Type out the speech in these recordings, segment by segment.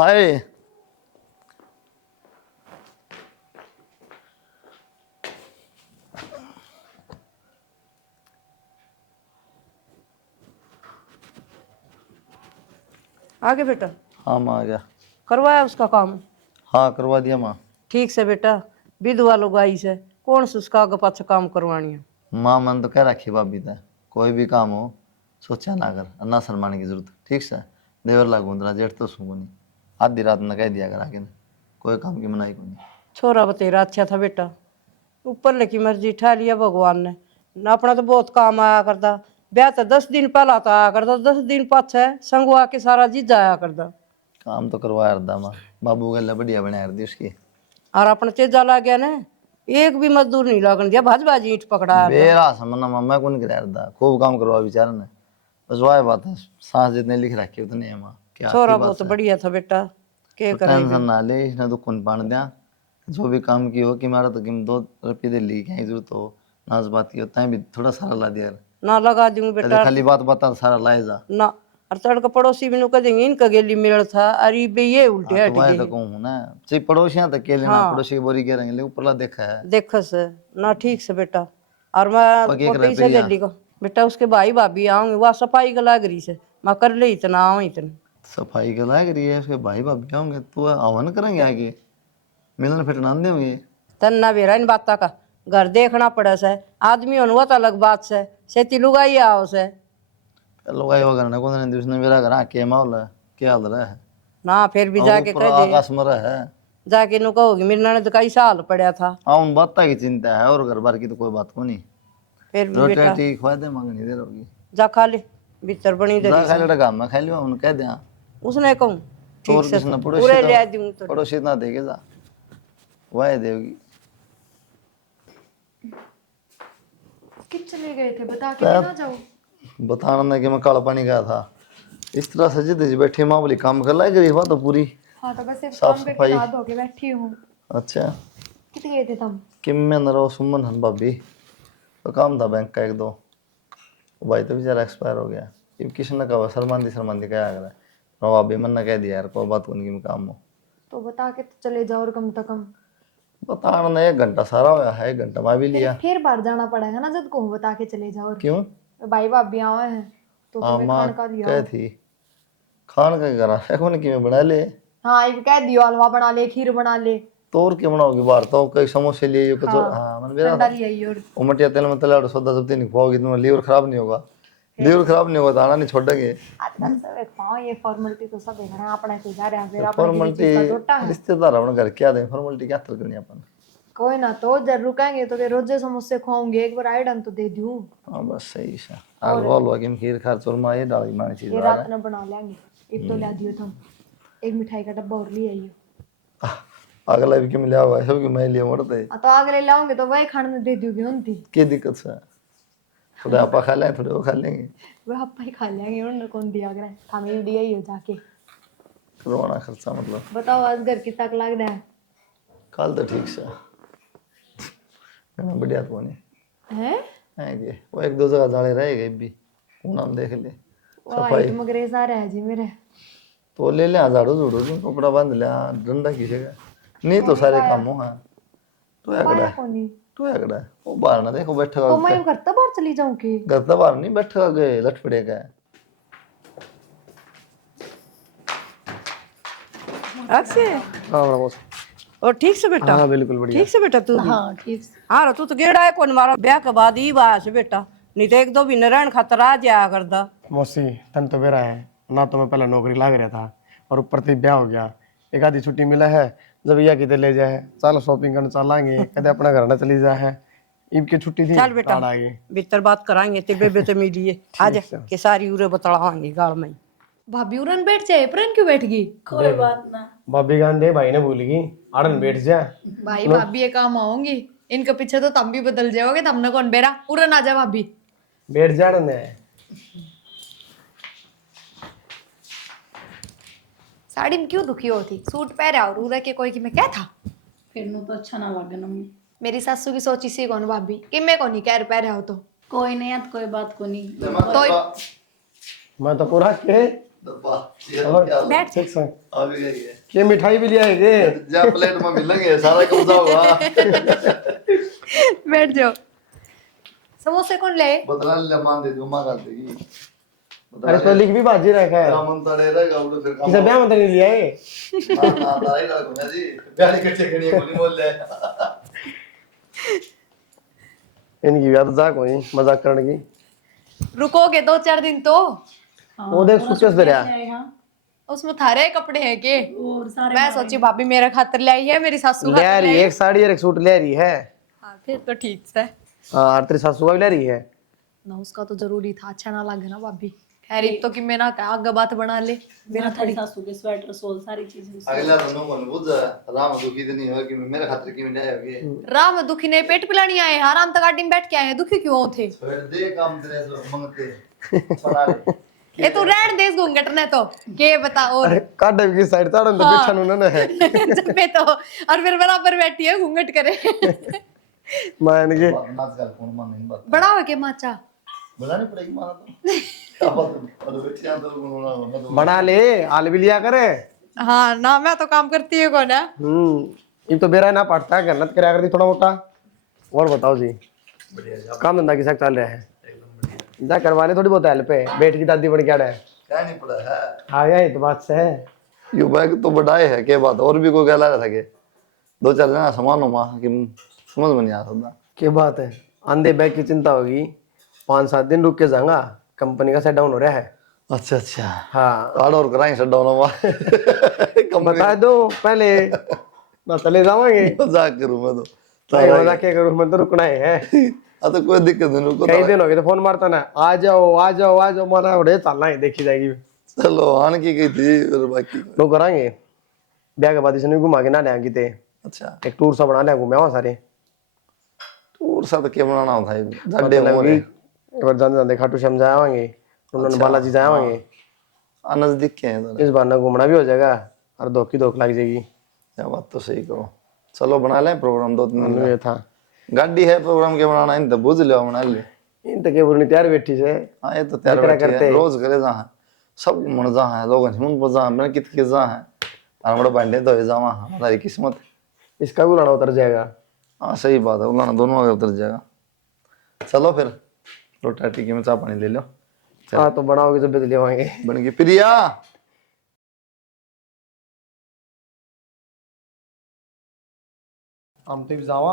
भाई आगे बेटा। हाँ माँ आ गया। करवाया उसका काम? हाँ करवा दिया माँ। ठीक से बेटा, विधवा लोग आई से कौन से उसका आगे पाछे काम करवानी है। माँ मन तो कह रखी भाभी था कोई भी काम हो सोचा ना कर अन्ना शर्माने की जरूरत ठीक से देवर ला गूंदरा जेठ तो सूंगो नहीं आधी रात में कह दिया कर आगे ने कोई काम की मनाई को नहीं। छोरा बतेरा अच्छा था बेटा, ऊपर ले की मर्जी ठा लिया भगवान ने ना। अपना तो बहुत काम आया करता, ब्याह तो 10 दिन पहला तो आया करता, 10 दिन पाछे संगवा के सारा जीजा आया करता। काम तो करवाया रदा माँ बाबू गल बढ़िया बनाया दी उसकी। और अपना तेजा ला गया ने, एक भी मजदूर नहीं लागन दिया, भाज भाजी ईंट पकड़ा बेरा समझना माँ मैं कौन कराया रदा खूब काम करवा बेचारा ने बस वाह बात है सांस जितने लिख रखी उतने है माँ क्या छोरा की बात बहुत है। बढ़िया था बेटा, के तो करेंगे। टेंशन ना ले इसने तो कौन पान दिया जो भी काम की हो कि मारा तो किम 2 रुपये दे ली कहीं जरूरत हो नाच बात की होता है भी थोड़ा सारा ला दिया ना लगा दूं पहले बेटा खाली बात बता सारा लाए जा। ना। और तड़का पड़ोसी भी नु कह देंगे इनका गेली मेल था, अरे बे ये हाँ उल्टे तो हट वह तो गए। कहूँ ना चाहिए पड़ोसियाँ तक के लेना हाँ पड़ोसी की बोरी कह रहेंगे ऊपरला देखा है देखस ना ठीक से बेटा। और मैं पके कर पोते से प्रिया गेली को बेटा, उसके भाई भाभी आऊंगे वह सफाई का लाग रही से, मैं कर ले इतना आऊँ इतना। सफाई के लायक रही है उसके भाई भाभी होंगे तो आवन करेंगे आगे मिलन फिटना देंगे। तन ना बेरा इन बात का घर देखना पड़े से, आदमी होने तो अलग बात से, सेती लुगाई आओ से लोग आयो करना कौन ने दूसरे मेरा घर आके माहौल है क्या हाल रहा है ना। फिर भी और जाके ऊपर कह दे, आकाश में रहा है जाके नु कहोगी मेरे ने तो कई साल पड़ा था। हाँ उन बात की चिंता है और घर बार की तो कोई बात को नहीं। फिर भी रोटी बेटा राटी खुआ दे मांगनी दे रहोगी जा खा ले, भीतर बनी जा दरी खा से। लेटा काम में खा लियो उन कह दिया उसने कहूँ तो ठीक और से किसी ने पूरे ले दूँ तो पड़ोसी ना देगे जा वह देगी। कित चले गए थे बता के ना जाओ। बताना ना कि मैं काला पानी गया था इस तरह से जिद बैठी माँ बोली काम कर लाई गरीबा तो पूरी हाँ तो बस एक साफ काम करके सफाई। नहा धो के बैठी हूँ। अच्छा कित गए थे तुम? कि मैं न रहो सुमन हन भाभी तो काम था बैंक का 1-2 भाई तो बेचारा एक्सपायर हो गया ये किसी ने कहा शर्मांदी क्या कर रहा है भाभी मन ने कह दिया यार कोई बात नहीं में काम हो तो बता के तो चले जाओ और कम से कम। बताना ना 1 घंटा सारा होया है 1 घंटा मैं भी लिया फिर बाहर जाना पड़ेगा ना जब को बता के चले जाओ। क्यों भाई भाभी आए हैं तो हाँ तुम्हें माँ खान का लिया। कह थी खान का करा कौन कि मैं बना ले हाँ ये कह दियो हलवा बना ले खीर बना ले। तो और क्या बनाओगी बाहर तो कई समोसे लिए कुछ और हाँ मैंने बेरा ठंडा लिया ही और उमटिया तेल में तला सौदा सब नहीं खुआओगी तो लीवर खराब नहीं होगा लीवर खराब नहीं होगा तो आना नहीं छोड़ेंगे। आजकल सब एक हाँ ये फॉर्मेलिटी तो सब एक ना अपने से जा रहे हैं फिर अपने फॉर्मेलिटी रिश्तेदार अपने घर क्या दें फॉर्मेलिटी क्या करनी अपन कोई ना तो जब रुकेंगे तो फिर रोजे समोसे खाऊंगे एक बार आइडन तो दे दूं। हाँ बस सही है हलवा हलवा की खीर खार चूरमा ये डाली मानी चीज ये रात में बना लेंगे। एक तो ला दियो तुम, एक मिठाई का डब्बा और ले आइयो। अगला भी क्यों लिया हुआ है सबकी मैं लिए मोड़ते तो अगले लाऊंगे तो वही खाने में दे दोगे उनकी क्या दिक्कत है थोड़े आपा खा लें थोड़े वो खा लेंगे वह आप ही खा लेंगे उन्होंने कौन दिया अगर हमें भी दिया ही हो जाके। करवाना खर्चा मतलब बताओ आज घर की तक लग रहा कल तो ठीक से बढ़िया तो नहीं है कि वो 1-2 जगह जाले रहेगा भी नाम देख ले सफाई मगरेज आ रहा है जी मेरे तो ले ले झाड़ू झूड़ू तुम कपड़ा बांध लिया डंडा खींचेगा नहीं तो सारे काम हो हाँ तो अगड़ा है तो अगड़ा है वो बाहर ना देखो बैठा तो मैं घर तक बाहर चली जाऊं कि घर तो बाहर नहीं बैठा गए लट पड़ेगा अक्षय हाँ बॉस और ठीक से बेटा? हाँ बिल्कुल बढ़िया। ठीक से बेटा तू भी? हाँ ठीक से। हाँ तू तो गेड़ा है कौन मारा ब्याह के बाद ही बाया से बेटा, नहीं तो 1-2 महीने रहन खातर आ जाया करदा। मौसी तन तो बेरा है ना तो मैं पहले नौकरी लाग रहा था और ऊपर से ब्याह हो गया एक आधी छुट्टी मिला है जब यह किधर ले जाए चल शॉपिंग करने चलांगे कदे अपना घर ना चली जाए है ईद की छुट्टी थी चल बेटा आ गई भीतर बात कराएंगे ते बेबे ते मिलिए आज के सारी उरे बतलावांगे गाल में। भाभी उरन बैठ जाए प्रन क्यों बैठ गई? कोई बात ना भाभी गांधे भाई ने भूल गई आड़न बैठ जा भाई भाभी ये काम आऊंगी इनके पीछे तो तुम भी बदल जाओगे तुमने कौन बेरा उरन आ जा भाभी बैठ जा ने साड़ी में क्यों दुखी होती सूट पहरा और उरा के कोई कि मैं क्या था फिर नु तो अच्छा ना लगे ना मेरी सासू की सोची सी कौन भाभी कि मैं कौन कह पहरा हो तो कोई नहीं याद कोई बात को नहीं तो मैं तो पूरा के डब्बा ये क्या बैठ ठीक से अभी गई है ये मिठाई भी ले आएंगे। जा प्लेट में मिलेंगे सारा कब्जा होगा बैठ जाओ। समोसे कौन ले? बदला ले मान दे दो मां कर देगी अरे तो लिख भी बाजी रखा है रामन तड़े रहेगा वो फिर किसे ब्याह में तो नहीं लिया है। ना ताई का को जी प्याली कच्चे खड़ी बोली बोल ले इनकी भी आदत जा कोई मजाक करने की। रुकोगे 2-4 दिन तो? वो देख सूटकेस पे रहा आएगा उसमें थारे कपड़े हैं के? और सारे मैं सोची भाभी मेरे खातिर ले आई है, मेरी सासू ले खातिर रही ले है, आई। एक साड़ी और एक सूट ले रही है। हाँ फिर तो ठीक है हाँ और तेरी सासू का भी ले रही है। ना, उसका तो जरूरी था, अच्छा ना लगे ना भाभी। खैर तो कि मैं ना आगे बात बना ले मेरा थोड़ी सासू के स्वेटर सोल सारी चीजें उसकी। अगला तो कौन बुझ राम दुखी तो नहीं हो कि मेरे खातिर की मिठाई होगी राम दुखी ने पेट पिलानी आए, आराम तक गाड़ी में बैठ के आए, दुखी क्यों थे? छोड़ दे काम तेरे से मंगते छोड़ा ले ये तो रहन दे इस घूंघट ने तो के बता। और अरे काटे की साइड ताड़न तो बिछन उन्होंने है जब पे तो और फिर बराबर बैठी है घूंघट करे। मान के नाच कर कौन मन नहीं बात बड़ा हो के माचा बुलानी पड़ेगी मारा तो क्या बात और बेटियां तो मैं बना ले आल भी लिया करे। हाँ ना, मैं तो काम करती हूँ कौन है। ये तो बेरा ना पड़ता है गन्नत करा करती थोड़ा मोटा। और बताओ जी बढ़िया काम धंधा किसा चल रहा है? जा करवा ले थोड़ी बहुत हेल्प है, बेट की दादी बन क्या है। क्या नहीं पड़ा है हाँ यार ये तो बात से है। यू बैग तो बढ़ाए है क्या बात और भी कोई कहला रहा था के 2-4 जना सामान हो मां कि समझ में नहीं आ रहा क्या बात है, आंधे बैग की चिंता होगी। 5-7 दिन रुक के जाऊंगा, कंपनी का सेट डाउन हो रहा है। अच्छा अच्छा हाँ कार्ड और कराएंगे शट डाउन हुआ बता दो पहले ना चले जाओगे। मजाक करूं मैं तो नहीं मजाक क्या करूं, मैं तो रुकना है। तो कोई दिक्कत नहीं रुको कई दिन हो गए तो फोन मारता ना आ जाओ आ जाओ आ जाओ, मारा उड़े चलना है देखी जाएगी। चलो आन की गई थी फिर बाकी लोग कराएंगे ब्याह के बाद इसने भी घुमा के ना ले ते अच्छा एक टूर सा बना ले घूमे वहां सारे। टूर सा तो क्या बनाना होता है जाडे जाडे मोरे एक बार जाने जाने खाटू श्याम जाएंगे, उन्होंने बालाजी जाएंगे। नजदीक के हैं इस बार ना घूमना भी हो जाएगा और धोखी धोख लग जाएगी। क्या बात तो सही कहो। चलो बना लें प्रोग्राम 2-3 दिन ये था गाड़ी है प्रोग्राम के बनाना इन तो बुझ लो बना ले इन तक बुरनी तैयार बैठी से। हाँ ये तो तैयार जिक्र बैठी करते है हैं। रोज करे जहाँ है सब मन जहाँ है लोग हिमन पर जहाँ मैंने कित के जहाँ है और हमारा बंडे तो जहाँ हमारी किस्मत इसका भी उड़ाना उतर जाएगा। हाँ सही बात है उलाना दोनों आगे उतर जाएगा। चलो फिर लोटा टिकी में चाय पानी ले लो हाँ तो बनाओगे जब ले आएंगे। बन गई प्रिया हम तो भी जावा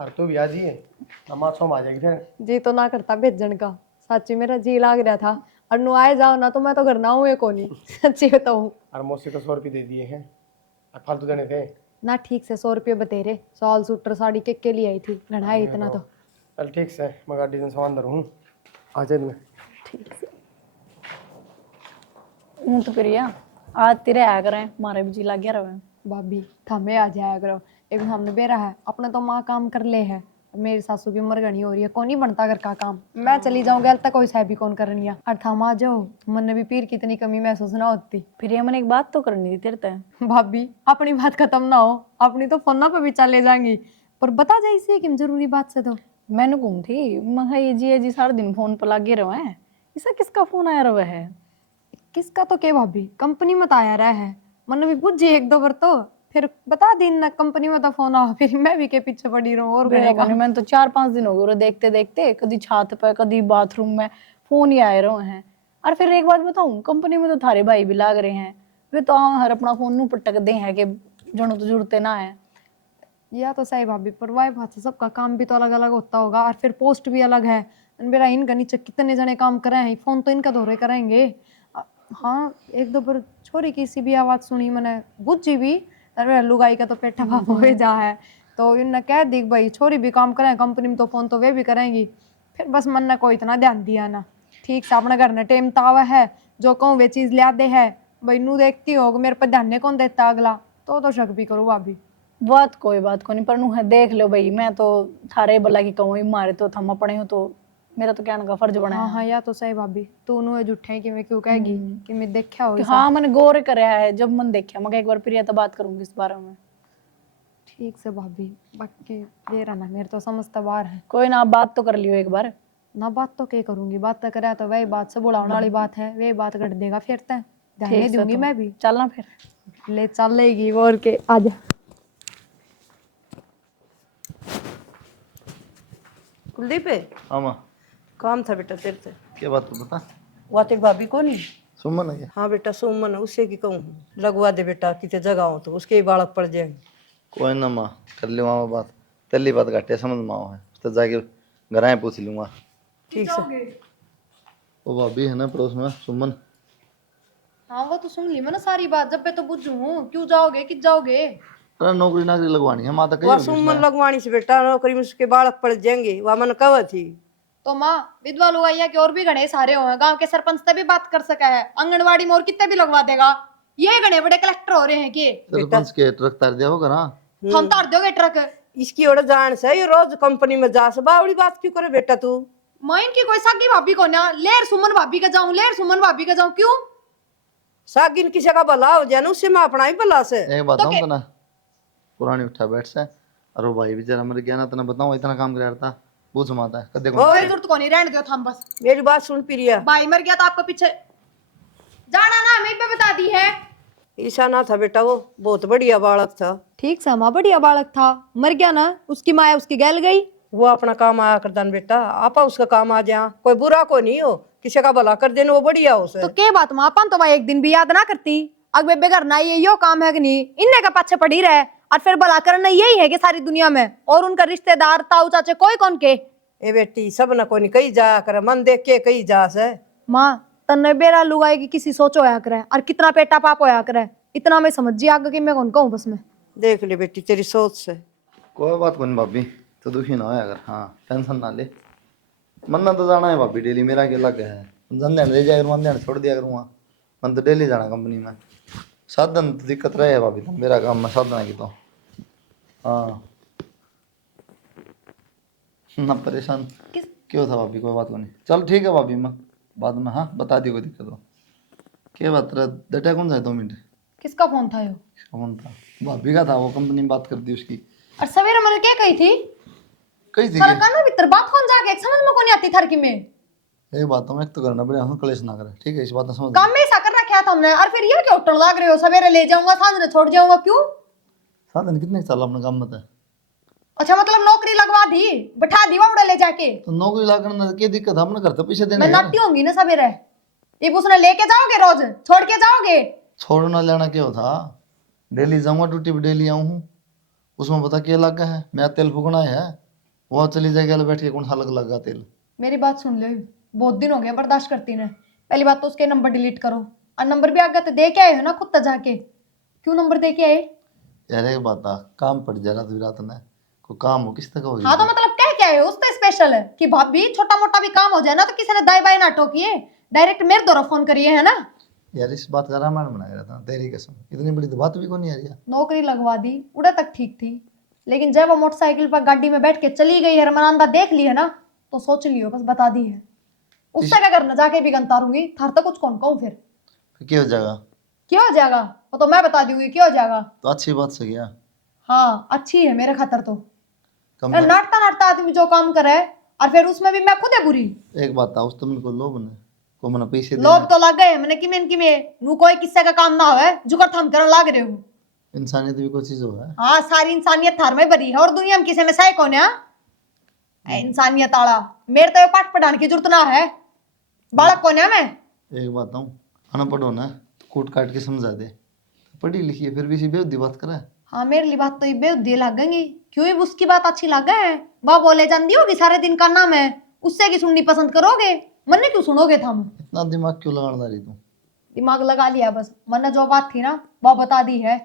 और तू भी आ जाइए हम आज आ जाएगी फिर। जी तो ना करता भेजन का, सच्ची मेरा जी लाग रहा था। और नु आए जाओ ना तो मैं तो घर ना हूँ कोनी। सच्ची बताऊँ और मौसी को 100 रुपये दे दिए हैं और फालतू देने थे। ना, ठीक से 100 रुपये बतेरे, सॉल सूटर साड़ी के लिए आई थी, लड़ाई इतना तो। चल ठीक से मैं गाड़ी में सामान धरूँ आ जाए मैं। हूं तो प्रिया आज तेरे आ करे मारे भी जी लग गया रहे। भाभी थमे आ जाया करो, एक सामने बेरा है अपने तो माँ काम कर ले है, मेरी सासू की उम्र घनी हो रही है, कौन ही बनता घर का काम। मैं चली जाऊंगी गल तक कोई साहब भी कौन करनी है। और थम आ जाओ, मन भी पीर कितनी कमी महसूस ना होती। प्रिया मैंने एक बात तो करनी थी तेरे ते। भाभी अपनी बात खत्म ना हो, अपनी तो फोन पे भी चले जाएंगी, पर बता जाए इसे कि जरूरी बात से तो। मैंने घूम थी मैं ये जी सारा दिन फोन पर लगे रहे हैं, इसा किसका फोन आया रहा है? किसका तो के भाभी, कंपनी में तो आया रहा है, मन भी पूछ 1-2 बार तो फिर बता दिन ना कंपनी में तो फोन आ, फिर मैं भी के पीछे पड़ी रहूं। और मैंने तो 4-5 दिन हो गए देखते देखते, कभी छत पे कभी बाथरूम में फोन ही आए रहे हैं। और फिर एक बात बताऊं, कंपनी में तो थारे भाई भी लाग रहे हैं, वे तो हर अपना फोन नू पटक दे हैं कि जनो तो जुड़ते ना है। या तो सही भाभी, पर वाई बात है, सबका काम भी तो अलग अलग होता होगा, और फिर पोस्ट भी अलग है। मेरा इनका नीचे कितने जने काम कर रहे हैं, फोन तो इनका दौरे करेंगे। हाँ 1-2 बार छोरी की सी भी आवाज सुनी मैंने, बुझी भी लुगाई का तो पेटा भाप हो जा है, तो इनने कह दी भाई छोरी भी काम करें कंपनी में तो फोन तो वे भी करेंगी। फिर बस मन ने कोई इतना ध्यान दिया ना, ठीक से अपने घर ने टेम तावा है, जो कहूँ वे चीज लिया दे है, भाई नू देखती हो मेरे पर ध्यान कौन देता अगला, तो शक भी करूँ भाभी। बात कोई बात को नहीं, पर नू है देख लो भाई, मैं तो थारे भला की कहूँ मारे तो थम अपने हो, तो मेरा तो कहने का फर्ज बना हाँ है। हाँ या तो सही भाभी, तू नु झूठे कि मैं क्यों कहेगी कि मैं देखा हो। हाँ मैंने गौर कराया है, जब मन देखा मैं एक बार प्रिया तो बात करूंगी इस बारे में। ठीक से भाभी, बाकी ये रहा ना मेरे तो समझता बाहर है। कोई ना, आप बात तो कर लियो एक बार। ना बात तो क्या करूंगी, बात तो करे तो वही बात से बुलाने वाली बात है, वही बात कर देगा फिर तय ध्यान नहीं दूंगी मैं भी। चलना फिर। ले चलेगी और के आजा। कुलदीप है हाँ माँ, काम था बेटा तेरे से। क्या बात तो बता। वहाँ तेरी भाभी को नहीं? सुमन है क्या? हाँ बेटा सुमन उससे की कहूँ लगवा दे बेटा, कितने जगह हो तो उसके ही बालक पड़ जाएंगे। कोई ना माँ, कर ली वहाँ बात। तेली बात घाटे समझ में आओ है, तो जाके घर आए पूछ लूँगा। ठीक से। वो भाभी है ना पड़ोस में, सुमन। हाँ वो तो सुन ली मैंने सारी बात, जब मैं तो बुझू हूँ क्यों जाओगे किस जाओगे। अरे नौकरी नाकरी लगवानी है माँ, तो वहाँ कही सुमन लगवानी से बेटा, नौकरी में उसके बालक पड़ जाएंगे, वहाँ मन कवा थी। तो माँ विधवा लुगाइया के और भी घने सारे हो, गांव के सरपंच से भी बात कर सका है, आंगनवाड़ी में और कितने भी लगवा देगा। ये घने बड़े कलेक्टर हो रहे हैं कि सरपंच के ट्रक तार दिया होगा ना। हम तार दोगे ट्रक। इसकी ओर जान से ये रोज कंपनी में जा से बावड़ी बात क्यों करे बेटा तू? मैं इनकी कोई सागी भाभी को ना लेर सुमन भाभी का जाऊं, लेर सुमन भाभी का जाऊं क्यों। सागिन किसी का भला हो जाए ना, उससे मैं अपना ही भला से। एक बात बताऊँ तो ना, पुरानी उठा बैठ से, और वो भाई बेचारा मर गया ना, तो ना बताऊँ इतना काम कर रहा था, पूछ माता है कदे को। मेरी जरूरत को नहीं रहने दो थम बस। मेरी बात सुन प्रिया, भाई मर गया तो आपको पीछे जाना ना, हमें पे बता दी है। ईशा ना था बेटा, वो बहुत बढ़िया बालक था। ठीक सा माँ बढ़िया बालक था, मर गया ना, उसकी माया उसकी गैल गई। वो अपना काम आया करता बेटा, आपा उसका काम आ जा, कोई बुरा को नहीं हो, किसी का भला कर देना वो बढ़िया हो से। तो के बात माँ अपन तो भाई एक दिन भी याद ना करती, अग बेबे घर ना ये यो काम है कि नहीं, इनने का पीछे पड़ी रहे और फिर भला करना यही है कि सारी दुनिया में, और उनका रिश्तेदार ताऊ चाचे कोई कौन के। ए बेटी सब न कोई नहीं कही जाया करे, मन देख के कही जा से। माँ तन्ने बेरा लुगाई की किसी सोच होया करे और कितना पेटा पाप होया करे, इतना मैं समझी आगे कि मैं कौन कहूँ बस में। देख ले बेटी तेरी सोच से। कोई बात नहीं भाभी, तो दुखी ना हो अगर, हाँ टेंशन ना ले। मन ना तो जाना है भाभी डेली, मेरा क्या लग है, जन ध्यान ले जाया करूँगा, ध्यान छोड़ दिया करूँगा, मन तो डेली जाना कंपनी में। साधन तो दिक्कत रहे है भाभी, तो मेरा काम में साधन है कि तो हाँ ना परेशान क्यों था भाभी, कोई बात को नहीं। चल ठीक है भाभी, मैं बाद में हाँ बता दी कोई दिक्कत हो। क्या बात रहा डटा कौन जाए 2 मिनट। किसका फोन था यो? कौन था? भाभी का था, वो कंपनी में बात कर दी उसकी। और सवेरे मैंने क्या कही थी? कही थी सारा कान में भीतर बात कौन जाके, एक समझ में कौन नहीं आती थर की में। एक बात तो मैं एक तो करना बढ़िया हूँ, कलेश ना करे ठीक है, इस बात को समझ। काम में ऐसा कर रखा था हमने, और फिर ये क्या उठन लाग रहे हो, सवेरे ले जाऊंगा सांझ में छोड़ जाऊंगा क्यों? साधन कितने साल अपना काम में था। अच्छा मतलब नौकरी लगवा दी, बैठा दी वहां ले जाके। तो नौकरी लागने की दिक्कत, हमने घर तो पीछे देने मैं यार। नाटी होंगी ना सवेरे, ये उसने लेके जाओगे रोज, छोड़ के जाओगे? छोड़ना लेना क्या था, डेली जाऊंगा ड्यूटी पे, डेली आऊँ हूँ, उसमें पता क्या लगा है, मेरा तेल फूकना है, वहाँ चली जाएगी बैठ के कौन सा लगा तेल। मेरी बात सुन ले, बहुत दिन हो गया बर्दाश्त करती ने। पहली बात तो उसके नंबर डिलीट करो, और नंबर भी आगे तो दे के आए हो ना खुद जाके, क्यों नंबर दे के आए? यार एक बात था, काम पड़ जा रहा था रात में, कोई काम हो किस तरह हो हाँ तो मतलब क्या आए हो उस तो स्पेशल है कि भाभी छोटा मोटा भी काम हो जाए ना तो किसी ने दाई बाई ना टोकिए, डायरेक्ट मेरे द्वारा फोन करिए है ना। यार इस बात का रामायण बनाया रहा था तेरी कसम, इतनी बड़ी तो बात भी को नहीं आ रही है। नौकरी लगवा दी उड़ा तक ठीक थी, लेकिन जब वो मोटरसाइकिल पर गाड़ी में बैठ के चली गई है, मनांदा देख ली है ना, तो सोच लियो बस बता दी है। उससे क्या करना, जाके भी गंतारूंगी थार तक कुछ कौन कहूँ फिर क्या हो जाएगा? क्या हो जाएगा वो तो मैं बता दूंगी क्या हो जाएगा। तो अच्छी बात से गया। हाँ अच्छी है मेरे खातर तो, कम नाटता नाटता आदमी जो काम करे और फिर उसमें भी मैं खुद है बुरी। एक बात था, उस तो मेरे को लोभ ने को मैंने पैसे दे लोभ तो लग गए मैंने कि में नू कोई किस्से का काम ना होवे जुकर थम कर लाग रहे हो। इंसानियत भी कोई चीज हो है। हाँ सारी इंसानियत थार में भरी है और दुनिया में किसी में सही कौन है इंसानियत आला। मेरे तो ये पाठ पढ़ाने की जरूरत ना है, बालक कौन है मैं। एक बात हूँ, अनपढ़ होना तो कूट काट के समझा दे, पढ़ी लिखी है फिर भी इसी बेवदी बात करे। हाँ मेरे लिए बात तो ये बेउद्दी लगेंगी, क्यों ही उसकी बात अच्छी लगे है, वह बोले जानती होगी सारे दिन का नाम है, उससे की सुननी पसंद करोगे, मन क्यों सुनोगे थम। इतना दिमाग क्यों लगाना रही तू? दिमाग लगा लिया बस, मन जो बात थी ना वो बता दी है,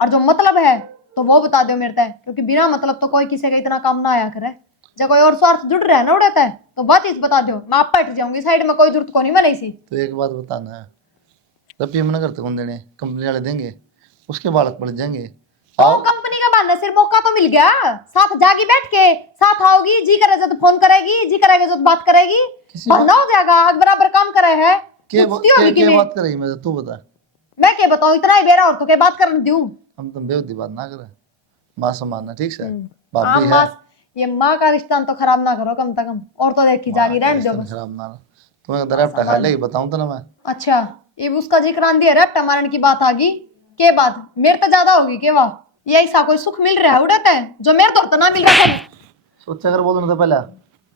और जो मतलब है तो वो बता दो मेरे तय, क्योंकि बिना मतलब तो कोई किसी का इतना काम ना आया करे। जब कोई और स्वार्थ जुड़ रहा है ना उड़ता है तो बात चीज बता दो, मैं आप बैठ जाऊंगी साइड में, कोई जरूरत को नहीं मैंने इसी। तो एक बात बताना है, रुपये मना करते कौन देने, कंपनी वाले देंगे, उसके बालक पड़ जाएंगे। ओ कंपनी का बहाना सिर्फ मौका तो मिल गया, साथ जागी बैठ के साथ आओगी, जी करेगा तो फोन करेगी, जी करेगा तो बात करेगी, बहाना हो जाएगा। आज बराबर काम करे है क्या बात करेगी, मैं तू बता। मैं क्या बताऊं, इतना ही बेरा और तो क्या बात करने दूं। हम तुम बेवदी बात ना करे, माँ सम्मानना ठीक से, भाभी है। ये माँ का रिश्ता तो खराब ना करो कम से कम, और तो देखी जागी रहने दो बस। खराब ना तुम्हें दरफ्ता खा लेगी बताऊं तो ना मैं। अच्छा, ये उसका जिक्र आन दिया रैप्टा मारन की बात आ गई के बात मेरे तो ज्यादा होगी के वाह, ये ऐसा कोई सुख मिल रहा है उड़ाते हैं जो मेरे तो ना मिल रहा है। सोचा कर बोलना था पहले,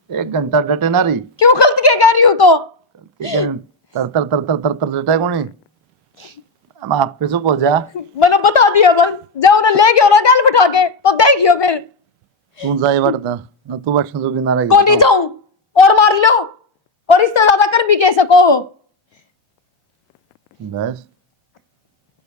1 घंटा डटे ना रही। क्यों गलत क्या कह रही हूँ तो? तर तर तर तर तर तर डटा कौन हम आप पे चुप हो जा। मैंने बता दिया बस, जब उन्हें ले गयो ना गल बिठा के तो देखियो फिर। तू जाए बढ़ता ना, तू बैठने जो किनारा कौन नहीं जाऊं और मार लो, और इससे ज्यादा कर भी कह सको। बस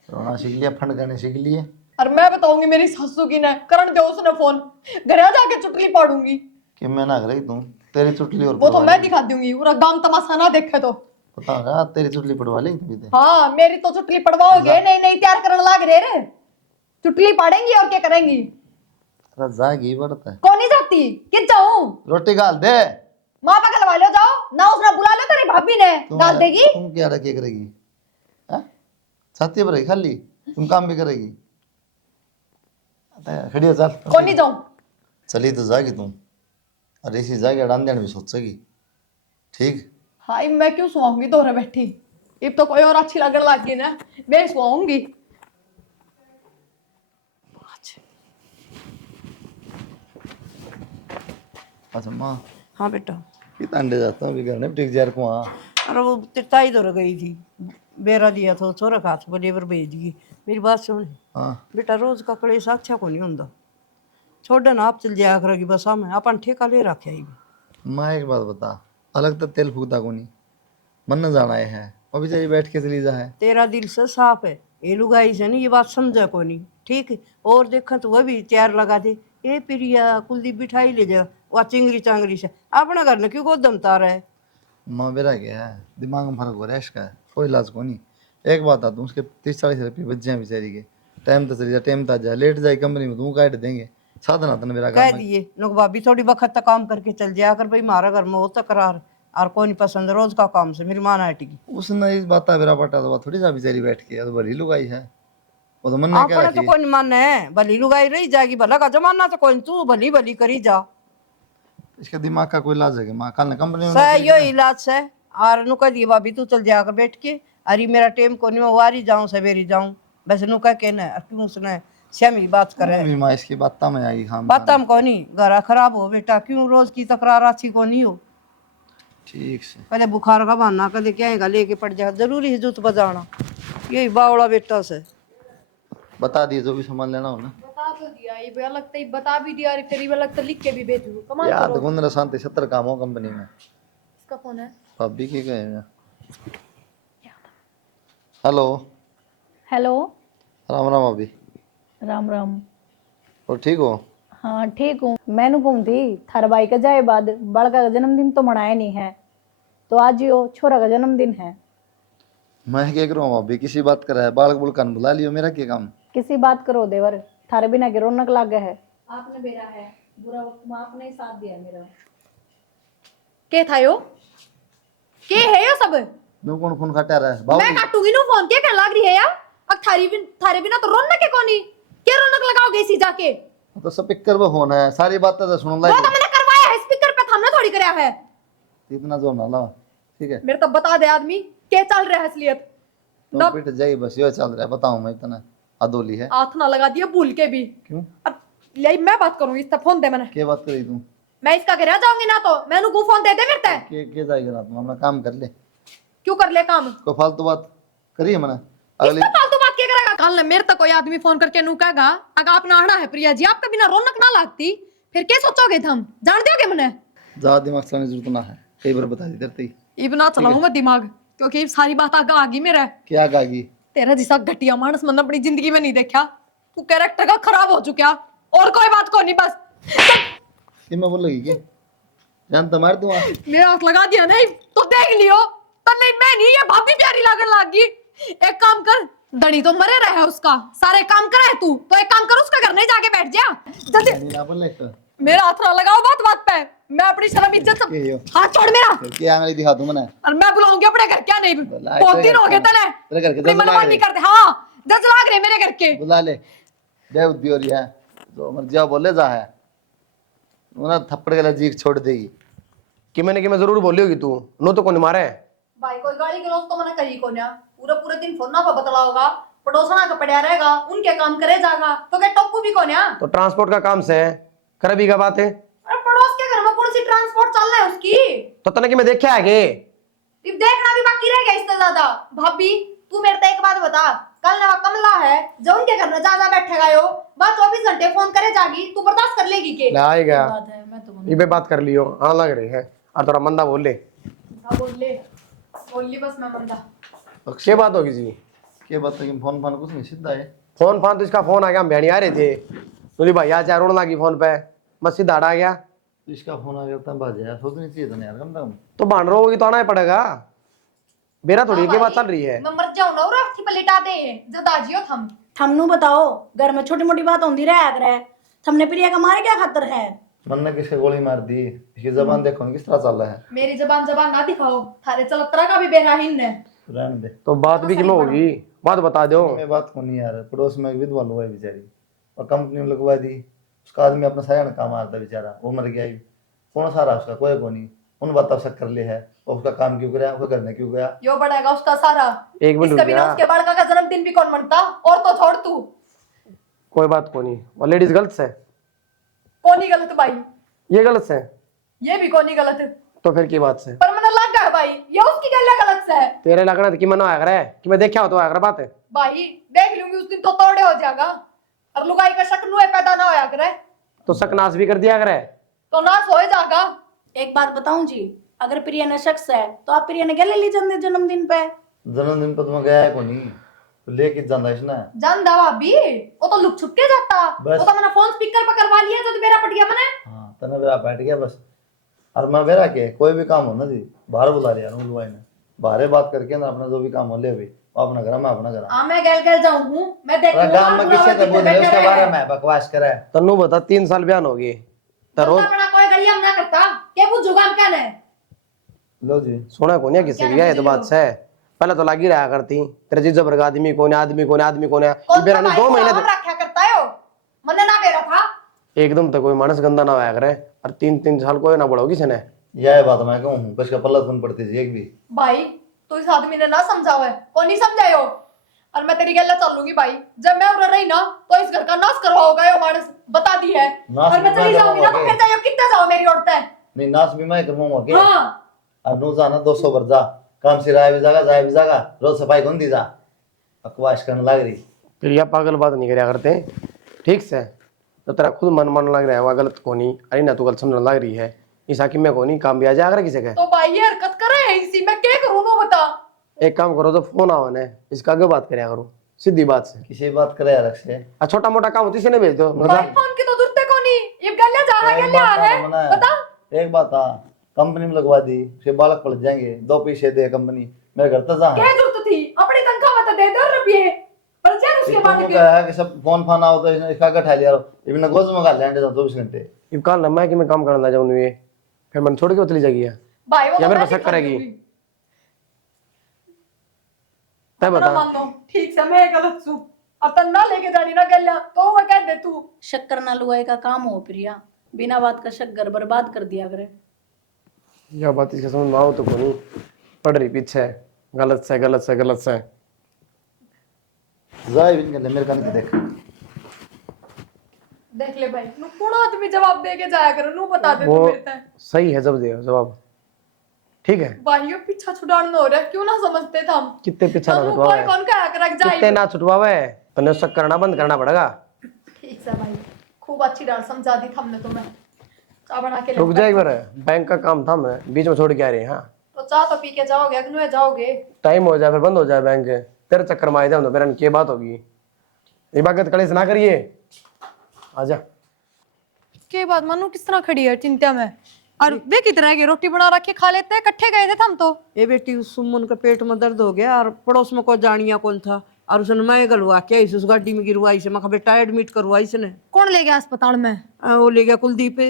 रोना सीख लिया, फंड करने सीख लिए। और मैं बताऊंगी मेरी सासू की ने करण दे उसने फोन, घर आ जाके चुटली पाड़ूंगी। कि मैं ना करेगी तू, तेरी चुटली और वो तो पड़वा मैं लेंगे। दिखा दूंगी, पूरा गांव तमाशा ना देखे तो। पता होगा तेरी चुटली पड़वा लेंगे तभी ते। हाँ मेरी तो चुटली पड़वाओगे, नहीं नहीं तैयार करने लाग रहे रे, चुटली पाड़ेंगी और क्या करेंगी। तेरा जागी बढ़ता है। कौन नहीं जाती कि जाऊं, रोटी गाल दे। माँ का गलवा लो जाओ ना, उसने बुला लो तेरी भाभी ने डाल देगी। तुम क्या रखे करेगी, छाती पर रही खाली, तुम काम भी करेगी। खड़ी हो चल। कौन नहीं जाऊं। चली तो जागी तुम, और इसी जाके अड़ान देने भी सोचेगी। ठीक हाय मैं क्यों सुहाऊंगी दोहरे बैठी, अब तो कोई और अच्छी लगने लग गई ना, मैं सुहाऊंगी। अच्छा माँ हाँ बेटा। कितना अंडे जाता हूँ घर में टिक जार को। हाँ अरे वो तिरताई दौड़ गई थी, बेरा दिया था छोरा हाथ पर लेबर भेज दिए। मेरी बात सुन हाँ बेटा, रोज का कलेश अच्छा को नहीं होता, छोड़ ना आप चल जाया करेगी बस, हमें अपन ठेका ले रखे ही। माँ एक बात बता, अलग तो तेल फूकता को नहीं, मन न जाना है अभी चाहिए बैठ के चली जा है। तेरा दिल से साफ है, ये लुगाई से नहीं ये बात समझा को नहीं, ठीक है। और देखा तो वह भी तैयार लगा दे, ए प्रिया कुलदीप बिठाई ले जा, वह चिंगरी चांगरी से अपना घर ने क्यों को दमता रहा है। माँ मेरा क्या है, दिमाग में फर्क हो रहा है इसका, कोई इलाज को नहीं। एक बात आता उसके 30-40 रुपये बच जाए बेचारी के, टाइम तो चली जा, टाइम तो जा, लेट जाए कंपनी में, तू काट देंगे साधन आता ना मेरा कह काम है। दिए लोग भाभी थोड़ी वक्त तक काम करके चल जाया कर भाई, हमारा घर में हो तकरार और कोई नहीं पसंद रोज का काम से मेरी माँ ना हटेगी। उसने इस बात मेरा पटा तो थोड़ी सा बेचारी बैठ के, तो भली लुगाई है वो तो मन ने क्या अपने तो रखी। कोई माने है, भली लुगाई रही जाएगी, भला का जमाना तो कोई, तू भली भली करी जा। इसके दिमाग का कोई इलाज है क्या माँ, कल ना कंपनी में सह नौकरी यो करे। इलाज से और नु कह दिए भाभी तू चल जाकर बैठ के, अरे मेरा टेम को नहीं, मैं वारी जाऊं सवेरी जाऊं, बस नु कह के ना क्यों उसने श्यामी बात करे। अभी माँ इसकी बात में आई हाँ बात हम को नहीं, घर खराब हो बेटा, क्यों रोज की तकरार अच्छी को नहीं हो। ठीक से। पहले बुखार का बहाना कदे क्या लेके पड़ जा, जरूरी है जूत बजाना, यही बावड़ा बेटा से। बता दिए जो भी सामान लेना हो ना। बता तो दिया, ये अलग तो बता भी दिया, करीब अलग तो लिख के भी भेजू कमाल याद करो। गुंदरा शांति 70 काम हो कंपनी में। इसका फोन है। भाभी की कहे हेलो। हेलो। राम राम भाभी। राम राम। और ठीक हो? हाँ ठीक हूँ। मैंने घूमती थारा भाई का जाए बाद, बड़का का जन्मदिन तो मनाया नहीं है, तो आज यो छोरा का जन्मदिन है। मैं क्या करूँ भाभी, किसी बात कर रहा है, बालक बुलकान बुला लियो, मेरा क्या काम। किसी बात करो देवर, थारे बिना के रौनक लागे है। आपने बेरा है, बुरा वक्त में आपने ही साथ दिया मेरा। के था यो, के है यो सब? नो कौन फोन खटा रहा है मैं बाबू। काटूंगी नु फोन, क्या लाग रही है यार? अब थारे बिना तो रौनक है कोनी, क्या रौनक लगाओगे इसी जाके? तो स्पीकर पे फोन है, सारी बातें तो सुन वो लाई। तो मैंने करवाया है स्पीकर पे, हमने थोड़ी कराया है। इतना जोर ना लाओ, ठीक है। मेरे तो बता दे आदमी क्या चल रहा है असलियत। तो पिट जाई बस, यो चल रहा है, बताऊं मैं इतना अदोली है। हाथ ना लगा दिया भूल के भी। क्यों? अब ले मैं बात करूंगी, इसका फोन दे मैंने। क्या बात करी तू? मैं इसका घर जाऊंगी ना तो मैंने को फोन दे दे मेरे ते। के जाएगा ना तुम अपना काम कर ले, क्यों कर ले काम? कोई फालतू बात करी है मैंने अगली। इसका फालतू बात क्या करेगा? कल मेरे तक कोई आदमी फोन करके नू कहेगा अगर आप ना आना है प्रिया जी, आपका बिना रौनक ना लगती, फिर क्या सोचोगे तुम? जान दोगे मैंने? ज्यादा दिमाग चलाने की जरूरत ना है, कई बार बता दी तेरे। इब ना चलाऊं मैं दिमाग, क्योंकि ये सारी बात आगे आ गई मेरे। क्या गागी? तेरा जैसा घटिया मानस मैंने अपनी जिंदगी में नहीं देखा, तू कैरेक्टर का खराब हो चुका, और कोई बात को नहीं बस। ये मैं बोल लगी क्या जान तो मार दूंगा। मेरा हाथ लगा दिया नहीं तो देख लियो, तो नहीं मैं नहीं, ये भाभी प्यारी लगन लागी। एक काम कर, धनी तो मरे रहे है उसका, सारे काम करे है तू, तो एक काम कर उसका घर नहीं जाके बैठ जा जल्दी। ना बोले तो मेरा हाथ ना लगाओ बात बात पे, मैं अपनी शर्म इज्जत सब। के यो हाथ छोड़ मेरा, क्या आंगली दिखा दूं मैंने। और मैं बुलाऊंगी अपने घर, क्या नहीं बुला, बहुत दिन तेरे हो गए घर तले तेरे घर के अपनी दस लाग मनमानी रहे। करते। हाँ 10 लाख रहे मेरे घर के। बुला ले, बेउद्दी हो रही है, जो मर्जी बोले जा है, वो ना थप्पड़ के जीक छोड़ देगी। कि मैं जरूर बोली होगी तू, नो तो कौन मारे। भाई कोई गाड़ी गलौज तो मैंने कही को ना, पूरे पूरे दिन फोन ना पर बतला होगा, पड़ोसना का पड़या रहेगा, उनके काम करे जागा, तो क्या टप्पू भी को ना। तो ट्रांसपोर्ट का काम से कर भी का बात है। अरे पड़ोस के घर में कौन सी ट्रांसपोर्ट चल रहा है उसकी? तो तने कि मैं देखा है के अब देखना भी बाकी रह गया इससे ज्यादा। भाभी तू मेरे को एक बात बता, कल नवा कमला है जो उनके घर में ज्यादा बैठेगा यो, बात 24 घंटे फोन करे जागी, तू बर्दाश्त कर लेगी के? आएगा बात है, मैं तो ये पे बात कर लियो, हाँ लग रही है। और थोड़ा मंदा बोल ले। हाँ बोल ली बस मैं मंदा। क्या बात होगी जी? क्या बात है कि फोन फान कुछ नहीं, सीधा है। फोन फान तो इसका फोन आ गया, हम बहनी आ रहे थे, बोली भाई आज चार रोड लगी फोन पे, मैं सीधा आ गया। इसका फोन आ गया तब बाज यार, सोचनी चाहिए था ना यार, कम से कम। तो भांड रहा होगी तो आना ही पड़ेगा, मेरा थोड़ी की बात चल रही है। मैं मर जाऊं ना और अर्थी पे लिटा दे जब आजियो थमनु बताओ, घर में छोटी मोटी बात होती रहा करे, थमने प्रिया का मारे क्या खतर है? मन ने किसके गोली मार दी, इसकी जबान देखो ना किस तरह चल रहा है। मेरी जबान ना दिखाओ, थारे चलतरा का भी बेराहीन है। रहने दे। तो बात भी किमें होगी, बात बता दो। मैं बात को नहीं यार, पड़ोस में एक विधवा हुआ है बेचारी, और कंपनी में लगवा दी, उसका आदमी अपना सारा काम मारता बेचारा, वो मर गया ही, कौन सारा उसका कोई को नहीं, उन बात शक कर ले है, और उसका काम क्यों गया, उसका घर में क्यों गया। यो बढ़ेगा उसका सारा। एक मिनट इसका बिना उसके बालका का जन्मदिन भी कौन मनता, और तो छोड़ तू। कोई बात को नहीं, और लेडीज गलत है, कौन गलत भाई? ये गलत है, ये भी कौन गलत, तो फिर की बात है? पर मैंने लग गया भाई, ये उसकी गल गलत है। तेरे लगना कि मना आया करे कि मैं देखा हो तो आया करे बात है। भाई देख लूंगी उस दिन तो तोड़े हो जाएगा, और लुगाई का शक नुए पैदा ना होया करे, तो सकनाश भी कर दिया करे, तो नाश हो जाएगा। एक बात बताऊं जी, अगर प्रिया ने शख्स है तो आप प्रिया ने क्या ले ली जन्मदिन पे? जन्मदिन पर तुम गया है को नहीं, तो लेके जाना इसने। जान दावा भी वो तो लुक छुप के जाता, बस। वो तो मैंने फोन स्पीकर पर करवा लिया तो मेरा पट गया मैंने। हाँ तने बेरा बैठ गया बस। और मैं बेरा के कोई भी काम हो ना जी, बाहर बुला लिया उलवाई ने, बाहर बात करके ना अपना जो भी काम हो ले भाई, वो अपना घर, मैं अपना घर। हां मैं गैल जाऊं हूं, मैं देख लूंगा गांव में किससे तो बोल उसके बारे में बकवास करे। तन्नू बता 3 साल बयान हो गए, तो रोज अपना कोई गलिया ना करता के पूछूगा हम क्या ने। लो जी सुना कौन है किसी की, ये तो बात है। पहले तो लगी रहा करती तेरे जीजा पर आदमी कौन है, आदमी कौन है, आदमी कौन है, बेरा ने 2 महीने रखा करता है वो, मने ना बेरा था एकदम तो कोई मानस गंदा ना होया करे, और 3-3 साल कोई ना बढ़ो किसी ने। यह बात मैं कहूँ हूँ, किसका पल्ला सुन पड़ती थी एक भी। भाई तो इस आदमी ने ना समझाओ है, कौन नहीं समझायो, और मैं तेरी गल्ला चलूंगी भाई, जब मैं उधर रही ना तो इस घर का नाश करवाओगा यो मानस, बता दी है। और मैं चली जाऊंगी ना तो फिर जाओ कितना जाओ मेरी औरतें। नहीं नाश भी मैं करवाऊंगा के। हां और नो जाना 200 बर जा, काम से राय भी जागा, जाए भी जागा, रोज सफाई कौन दी जा, बकवास करने लग रही। फिर यह पागल बात नहीं करया करते, ठीक से? तो तेरा खुद मन लग रहा है वह गलत को नहीं, अरे ना तू गलत समझने लग रही है, इस हाकिम में को नहीं काम भी आ जाएगा किसी का। तो भाई ये हरकत करे है इसी में क्या करूं नो बता। एक काम करो तो फोन आओ ने, इसका आगे बात करया करो सीधी बात से। किसी बात करे यार से, छोटा मोटा काम होती से नहीं भेज दो भाई फोन की तो दुरते को नहीं, ये गल्ला जा है गल्ला है बता। एक बात हाँ, कंपनी में लगवा दी, फिर बालक पलट जाएंगे, 2 पैसे दे कंपनी, मेरे घर तक जा क्या जरूरत थी, अपनी तनख्वाह में तो दे दो रुपये, पर जान उसके बाद इसको क्या है कि सब फोन फान आओ तो इसका गठा लिया, इवन गोज में गाल लैंड 24 घंटे। ये कल ना मैं कि मैं काम करना जाऊं ये, फिर मन छोड़ के वो चली जाएगी भाई वो या मेरे मैं पे शक दिखा करेगी? दूंगी। तय अपना बता। मान लो ठीक से मैं गलत हूं, अब तन ना लेके जानी ना गल्ला तो वो कह दे तू। शक करना लुआई का काम हो प्रिया, बिना बात का शक घर बर्बाद कर दिया करे। यह बात इसके समझ में आओ तो को नहीं, पड़ रही पीछे गलत से गलत से गलत से। जाए बिन के मेरे कान के देख, देख ले भाई नु पूरा आदमी जवाब दे के जाया करो, नु बता दे तू वो मेरे से। सही है जब दे जवाब, ठीक है? भाई ये पीछा छुड़ाना हो रहा है, क्यों ना समझते थे हम। कितने पीछा ना कोई छुटवावे, कौन कहा कर रख जाए। कितने ना छुटवावे, तो शक करना बंद करना पड़ेगा। ठीक है भाई, खूब अच्छी डाल समझा दी हमने तुम्हें, चाय बना के ले। रुक जा एक बार, बैंक का काम था मैं बीच में छोड़ के आ रही। हाँ तो चाय तो पी के जाओगे, अग्नि जाओगे। टाइम हो जाए फिर बंद हो जाए बैंक, तेरे चक्कर में आ जाऊँ तो मेरा क्या बात होगी। इबादत कलेश ना करिए, आजा। के बाद मनु किस तरह खड़ी है चिंता में, और वे कितना की रोटी बना रखी खा लेते हैं, इकट्ठे गए थे हम तो। ये बेटी उस सुमन के पेट में दर्द हो गया, और पड़ोस में कोई जानिया कौन था, और उसने मैं गलवा क्या उस गाड़ी में गिरवाई से, मैं बेटा एडमिट करवाई इसने। कौन ले गया अस्पताल में? वो ले गया कुलदीप।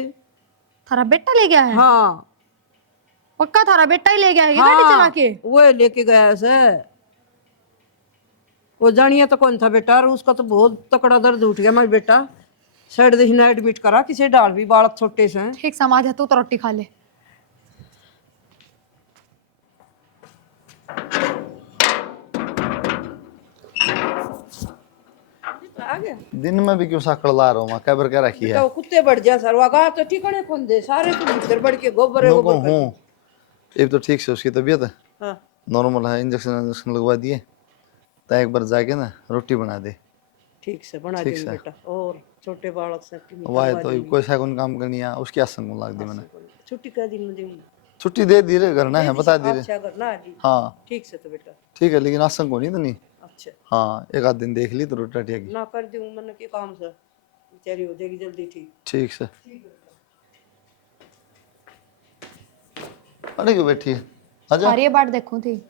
थारा बेटा ले गया है? हाँ पक्का थारा बेटा ही ले गया है गाड़ी चला के? वो लेके गया ऐसे, वो जानिया तो कौन था बेटा, और उसका तो बहुत तकड़ा दर्द उठ गया। मैं बेटा साइड दे हिना एडमिट करा किसे डाल भी बालक छोटे से हैं। ठीक समाज है, तू तो रोटी खा ले। आ गया दिन में भी क्यों साकड़ ला रहा हूँ मैं, कैबर क्या रखी है? तो कुत्ते बढ़ जा सर वागा तो ठिकाने कौन दे सारे तो भीतर बढ़ के गोबर नो गोबर को हूँ अब तो ठीक से उसकी तबीयत है हाँ नॉर्मल है, इंजेक्शन लगवा दिए। तो एक बार जाके ना रोटी बना दे। ठीक से बना ठीक देंगे से। बेटा। और छोटे बालक से वाह तो कोई सा कौन काम करनी है उसकी आसन को लाग दी मैंने। छुट्टी का दिन में दूंगी। छुट्टी दे दी रे, करना है बता दी रे। अच्छा करना है जी। हाँ ठीक से तो बेटा। ठीक है, लेकिन आसन को नहीं तो नहीं। अच्छा हाँ एक आध दिन देख ली तो रोटी टेगी। ना कर दूं मन के काम से बेचारी हो जाएगी जल्दी ठीक। ठीक से। अरे क्यों बैठी है? आजा और ये बात देखूं थी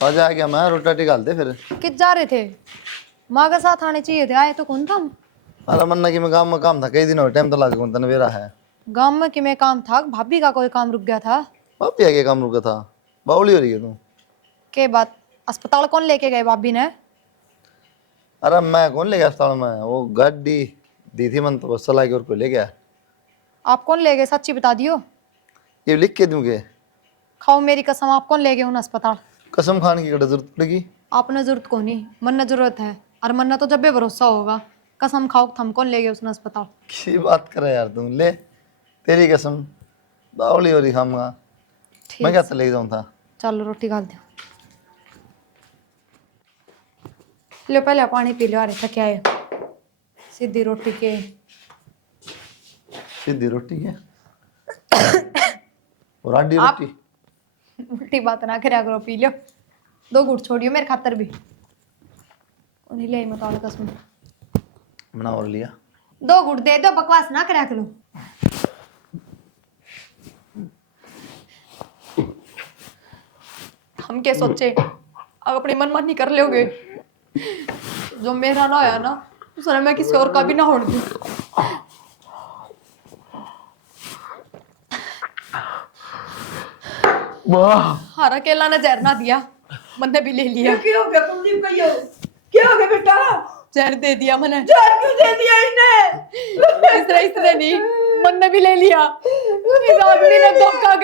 आजा, आ गया मैं, रोटी डाल दे फिर। किस जा रहे थे? माँ के साथ आने चाहिए थे, आए तो कौन था? अरे मन्ना की मैं गाँव में काम था, कई दिन हो टाइम तो लगा तन वेरा है। गांव में कि मैं काम था, भाभी का कोई काम रुक गया था? पापी आगे काम रुका था, बावली हो रही है तू। के बात? अस्पताल कौन लेके गए भाभी ने? अरे मैं कौन ले गया अस्पताल में, वो गाड़ी दी थी मन तो बस चला के और कोई ले गया। आप कौन ले गए, सच्ची बता दियो। ये लिख के दूंगे। खाओ मेरी कसम, आप कौन ले गए उन अस्पताल? कसम खान की कड़ा जरूरत पड़ेगी। आपने जरूरत को नहीं, मन जरूरत है, और मन तो जब भी भरोसा होगा। कसम खाओ, थम कौन ले गए उसने अस्पताल? की बात कर यार तुम, ले तेरी कसम बावली हो रही खाऊंगा मैं, क्या ले जाऊँ था। चलो रोटी खा दो। लो पहले पानी पी लो, अरे थके आए। सीधी रोटी के सीधी रोटी क्या और आडी आप- रोटी। उल्टी बात ना करा करो, पी लो। 2 घूट छोड़ियो मेरे खातर भी। उन्हीं ले मत आने कसम। बना और लिया। 2 घूट दे दो, बकवास ना करा करो। हम क्या सोचे, अब अपनी मनमानी कर लोगे। जो मेरा ना होया ना, उसने मैं किसी और का भी ना होने दूं। हर अकेला ने जहर ना दिया, मैंने भी ले लिया। क्या हो गया कुलदीप कहियो? क्या हो गया बेटा? जहर दे दिया मैंने। जहर क्यों दे दिया इन्हें? इसने नहीं, मैंने भी ले लिया। इस आदमी ने धोखा